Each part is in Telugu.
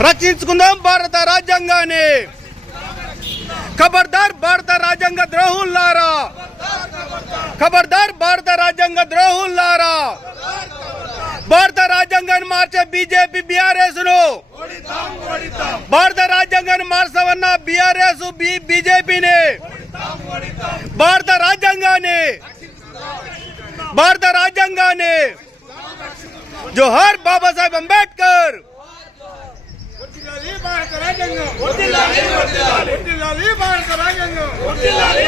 రక్షించుకుందాం భారత రాజ్యాంగాన్ని. ఖబర్దార్ భారత రాజ్యాంగ ద్రోహుల్లారా. ఖబర్దార్ భారత రాజ్యాంగ ద్రోహుల్లారా. భారత రాజ్యాంగాన్ని మార్చే బీజేపీ బీఆర్ఎస్ను భారత రాజ్యాంగాన్ని మార్చవన్న బీఆర్ఎస్ బీజేపీని. భారత రాజ్యాంగాన్ని. భారత రాజ్యాంగాన్ని. జోహార్ బాబాసాహెబ్ అంబేద్కర్. వర్ధిల్లాలి భారత రాజ్యాంగం వర్ధిల్లాలి భారత రాజ్యాంగం వర్ధిల్లాలి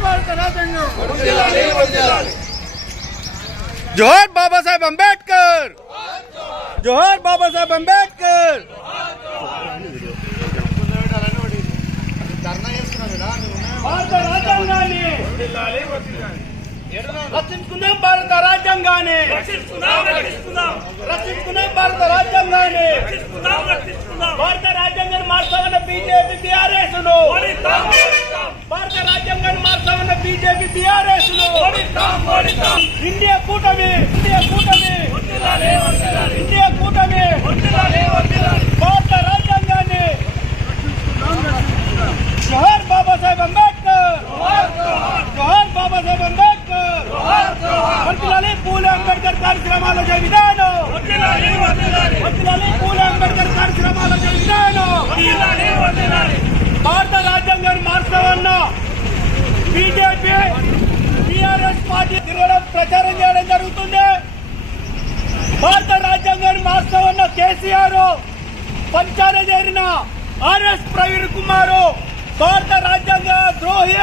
భారత రాజ్యాంగం వర్ధిల్లాలి రక్షించుకుందాం భారత రాజ్యాంగాన్ని. రక్షించుకుందాం భారత రాజ్యాంగాన్ని. భారత రాజ్యాంగాన్ని మార్చాలన్న బీజేపీ బీఆర్ఎస్ను భారత రాజ్యాంగాన్ని మార్చాలన్న బీజేపీ బీఆర్ఎస్ను ఇండియా కూటమి ఇండియా కూటమి ఇండియా కూటమి భారత రాజ్యాంగాన్ని జోహార్ బాబాసాహెబ్ అంబేద్కర్ జోహార్ బాబాసాహెబ్ అంబేద్కర్ వర్తిల్లాలి పూలే అంబేద్కర్ కార్యక్రమాల జయ విధానం వర్తిల్లాలి పూలే అంబేద్కర్ కార్యక్రమాల జయ విధానం భారత రాజ్యాంగాన్ని మార్చాలన్న బీజేపీ టీఆర్ఎస్ పార్టీ తిరగడం ప్రచారం చేయడం జరుగుతుంది భారత రాజ్యాంగాన్ని మార్చాలన్న కేసీఆర్ పంచాన చేరిన ఆర్ఎస్ ప్రవీణ్ కుమార్ భారత రాజ్యాంగ ద్రోహి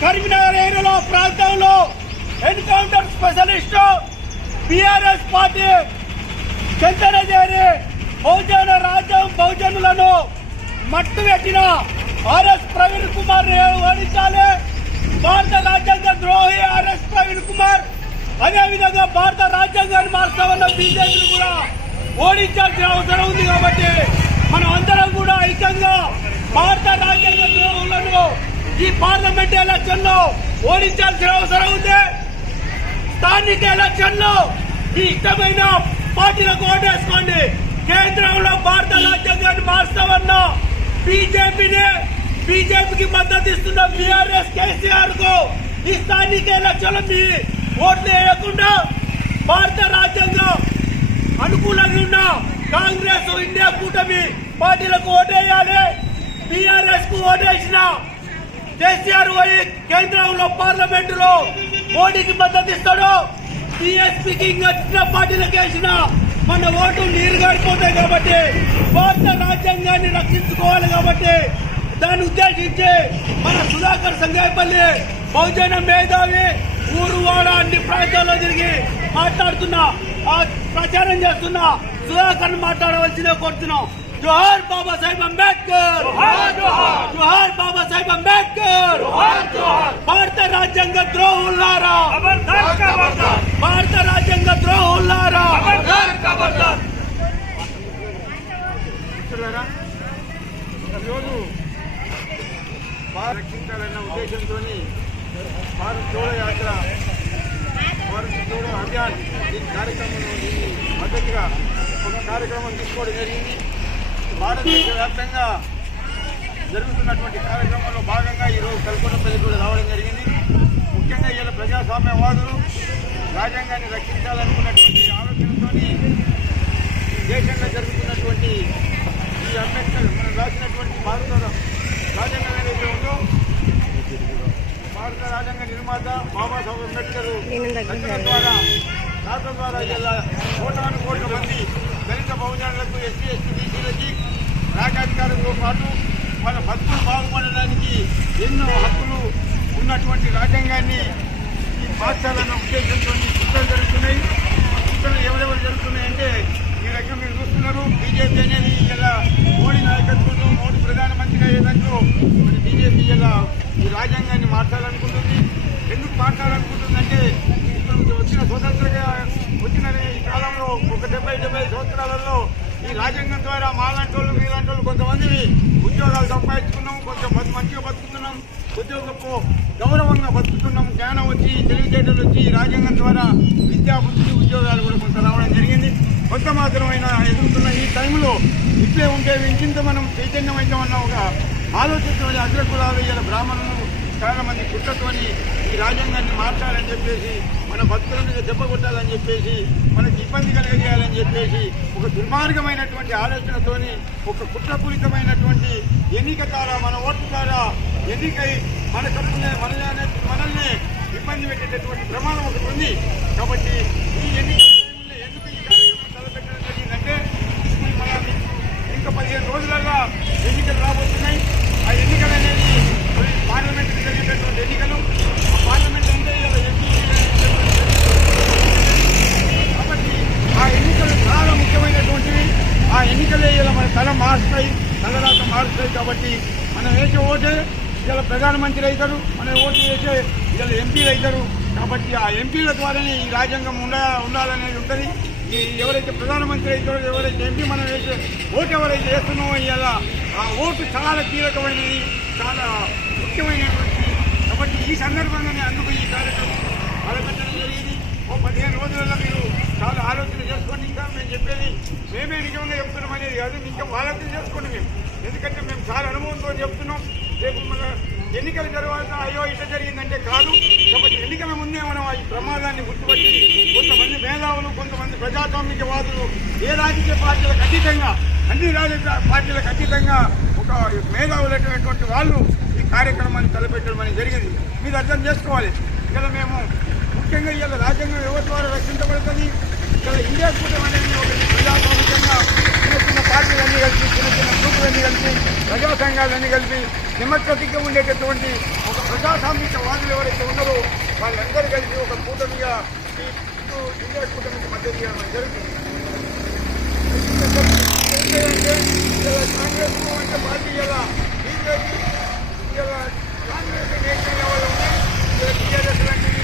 కరీంనగర్ ఏరియాలో ప్రాంతంలో ఎన్కౌంటర్ స్పెషలిస్ట్ బీఆర్ఎస్ పార్టీ చెంతన చేరి బహుజన రాజ్యం బహుజనులను మట్టు పెట్టిన ఆర్ఎస్ ప్రవీణ్ కుమార్ ఓడించాలి. భారత రాజ్యాంగ ద్రోహి ఆర్ఎస్ ప్రవీణ్ కుమార్. అదేవిధంగా భారత రాజ్యాంగాన్ని మార్చామన్న బీజేపీని కూడా ఓడించాల్సిన అవసరం ఉంది కాబట్టి మనం అందరం కూడా ఐక్యంగా భారత రాజ్యాంగ ద్రోహులను ఈ పార్లమెంట్ ఎలక్షన్లో ఓడించాల్సిన అవసరం ఉంది. స్థానిక ఎలక్షన్లో మీ ఇష్టమైన పార్టీలకు ఓటేసుకోండి. కేంద్రంలో భారత రాజ్యాంగాన్ని మార్స్తామన్న బీజేపీని బీజేపీకి మద్దతు ఇస్తున్న బీఆర్ఎస్ కేసీఆర్కు ఈ స్థానిక ఎలక్షన్ మీ ఓట్లు వేయకుండా భారత రాజ్యాంగం కాంగ్రెస్ ఇండియా కూటమి పార్టీలకు ఓటేయాలి. బీఆర్ఎస్కు ఓటేసిన కేసీఆర్ పోయి కేంద్రంలో పార్లమెంట్లో మోడీకి మద్దతు ఇస్తాడు. టీఎస్పీకి ఇంకా చిన్న పార్టీలకు వేసిన మన ఓటు నీరు గడిపోతాయి కాబట్టి భారత రాజ్యాంగాన్ని రక్షించుకోవాలి కాబట్టి దాన్ని ఉద్దేశించి మన సుధాకర్ సంగాయపల్లి బహుజన మేధావి ఊరు వాడ అన్ని ప్రాంతాల్లో తిరిగి మాట్లాడుతున్నా. ప్రచారం చేస్తున్నా సుధాకర్ మాట్లాడవలసిందే కోరుతున్నాం. జోహార్ బాబా సాహెబ్ అంబేద్కర్! జోహార్ బాబా సాహెబ్ అంబేద్కర్! భారత రాజ్యాంగ ద్రోహుల్లారా! భారత రాజ్యాంగ ద్రోహుల్లారా! ఈరోజు భారత్ రక్షించాలన్న ఉద్దేశంతో భారత్ జోడో యాత్ర భారత్ జోడో అభియాన్ ఈ కార్యక్రమంలో మద్దతుగా ఒక కార్యక్రమం తీసుకోవడం జరిగింది. భారతదేశ వ్యాప్తంగా జరుగుతున్నటువంటి కార్యక్రమంలో భాగంగా ఈరోజు కల్కొండపల్లి కూడా రావడం జరిగింది. ముఖ్యంగా ఇలా ప్రజాస్వామ్యవాదులు రాజ్యాంగాన్ని రక్షించాలనుకున్నటువంటి ఆలోచనతో దేశంలో జరుగుతున్నటువంటి ఈ అంబేద్కర్ మనం రాసినటువంటి భారత రాజ్యాంగం ఏదైతే ఉందో భారత రాజ్యాంగ నిర్మాత బాబాసాహెబ్ అంబేద్కర్ ద్వారా రాష్ట్రం ద్వారా ఇలా కోటాను కోట్ల మంది దళిత బహుజనులకు ఎస్సీ ఎస్టీ బీసీలకి రాజ్యాధికారులతో పాటు మన భక్తులు బాగుపడడానికి ఎన్నో హక్కులు ఉన్నటువంటి రాజ్యాంగాన్ని ఈ మార్చాలన్న ఉద్దేశంతో కుట్రలు జరుగుతున్నాయి. కుట్రలు ఎవరెవరు జరుగుతున్నాయంటే ఈ రకంగా మీరు చూస్తున్నారు. బీజేపీ అనేది ఇలా మోడీ నాయకత్వంలో మోడీ ప్రధానమంత్రిగా ఏదంటూ మరి బీజేపీ ఇలా ఈ రాజ్యాంగాన్ని మార్చాలనుకుంటుంది. ఎందుకు మార్చాలనుకుంటుందంటే వచ్చిన స్వతంత్రంగా వచ్చిన ఈ కాలంలో ఒక డెబ్బై డెబ్బై సంవత్సరాలలో ఈ రాజ్యాంగం ద్వారా మాలాంటి వాళ్ళు మీలాంటి వాళ్ళు కొంతమంది ఉద్యోగాలు సంపాదించుకున్నాం కొంచెం మంచిగా బతుకుతున్నాం ఉద్యోగపు గౌరవంగా బతుకుతున్నాం. జ్ఞానం వచ్చి తెలివితేటలు వచ్చి ఈ రాజ్యాంగం ద్వారా విద్యా బుద్ధి మాత్రమైనా ఎదుగుతున్న ఈ టైంలో ఇట్లే ఉంటే ఇంకింత మనం చైతన్యమైతామన్న ఒక ఆలోచించమని అగ్రకులాలు ఇలా బ్రాహ్మణులు చాలా మంది కుట్రతోని ఈ రాజ్యాంగాన్ని మార్చాలని చెప్పేసి మన భక్తుల మీద కొట్టాలని చెప్పేసి మనకి ఇబ్బంది కలిగజేయాలని చెప్పేసి ఒక దుర్మార్గమైనటువంటి ఆలోచనతోని ఒక కుట్రపూరితమైనటువంటి ఎన్నిక ద్వారా మన ఓట్ల ద్వారా ఎన్నికై మన కడుపునే మన మనల్ని ఇబ్బంది పెట్టేటటువంటి ప్రమాదం ఒకటి ఉంది. కాబట్టి ఈ ఎన్నిక ఎందుకు ఈ కార్యక్రమం తలపెట్టడం జరిగిందంటే ఇంకా పదిహేను రోజులలో ఎన్నికలు రాబోతున్నాయి. ఆ ఎన్నికలు అనేది పార్లమెంట్ జరిగేటటువంటి ఎన్నికలు ఆ పార్లమెంట్ అంటే కాబట్టి ఆ ఎన్నికలు చాలా ముఖ్యమైనటువంటివి. ఆ ఎన్నికలే ఇలా మన తల మారుస్తాయి తలరాత మారుస్తాయి కాబట్టి మనం వేసే ఓటే ఇలా ప్రధానమంత్రి అవుతారు మనం ఓటు వేసే ఇలా ఎంపీలు అవుతారు. కాబట్టి ఆ ఎంపీల ద్వారానే ఈ రాజ్యాంగం ఉండ ఉండాలనేది ఉంటుంది. ఎవరైతే ప్రధానమంత్రి అయితే ఎవరైతే ఎంపీ మనం వేసే ఓటు ఎవరైతే వేస్తున్నామో ఇలా ఆ ఓటు చాలా కీలకమైనది చాలా ముఖ్యమైనటువంటి కాబట్టి ఈ సందర్భంగానే అందుకు ఈ కార్యక్రమం మొదలుపెట్టడం జరిగింది. ఓ పదిహేను రోజులలో మీరు చాలా ఆలోచన చేసుకోండి ఇంకా. మేము చెప్పేది మేమే నిజంగా చెప్తున్నాం అనేది కాదు ఇంకా ఆలోచన చేసుకోండి మేము ఎందుకంటే మేము చాలా అనుభవంతో చెప్తున్నాం. రేపు మన ఎన్నికల తర్వాత అయ్యో ఇట్లా జరిగిందంటే కాదు. కాబట్టి మనం ఈ ప్రమాదాన్ని గుర్తుపట్టి కొంతమంది మేధావులు కొంతమంది ప్రజాస్వామికవాదులు ఏ రాజకీయ పార్టీలకు అతీతంగా అన్ని రాజకీయ పార్టీలకు అతీతంగా ఒక మేధావులైనటువంటి వాళ్ళు ఈ కార్యక్రమాన్ని తలపెట్టడం అనేది జరిగింది. మీరు అర్థం చేసుకోవాలి. ఇక్కడ మేము ముఖ్యంగా ఇవాళ రాజ్యాంగం ఎవరి ద్వారా రక్షించబడుతుంది. ఇక్కడ ఇండియా కూటమి అనేది ఒక ప్రజాస్వామికంగా చిన్న చిన్న పార్టీలన్నీ కలిపి చిన్న చిన్న గ్రూపులన్నీ కలిపి ప్రజా సంఘాలన్నీ కలిపి డెమోక్రటిక్గా ఉండేటటువంటి ఒక ప్రజాస్వామిక వాదులు ఎవరైతే ఉన్నారో వాళ్ళందరూ కలిసి ఒక కూటమిగా ఈ హిందూ ఇండియా కూటమికి మద్దతు ఇవ్వడం జరుగుతుంది కాంగ్రెస్ అంటే పార్టీ ఇలా బీజేపీ ఇలా కాంగ్రెస్ నేషనల్ లెవెల్ ఉన్నాయి ఇలా టీఆర్ఎస్ లాంటివి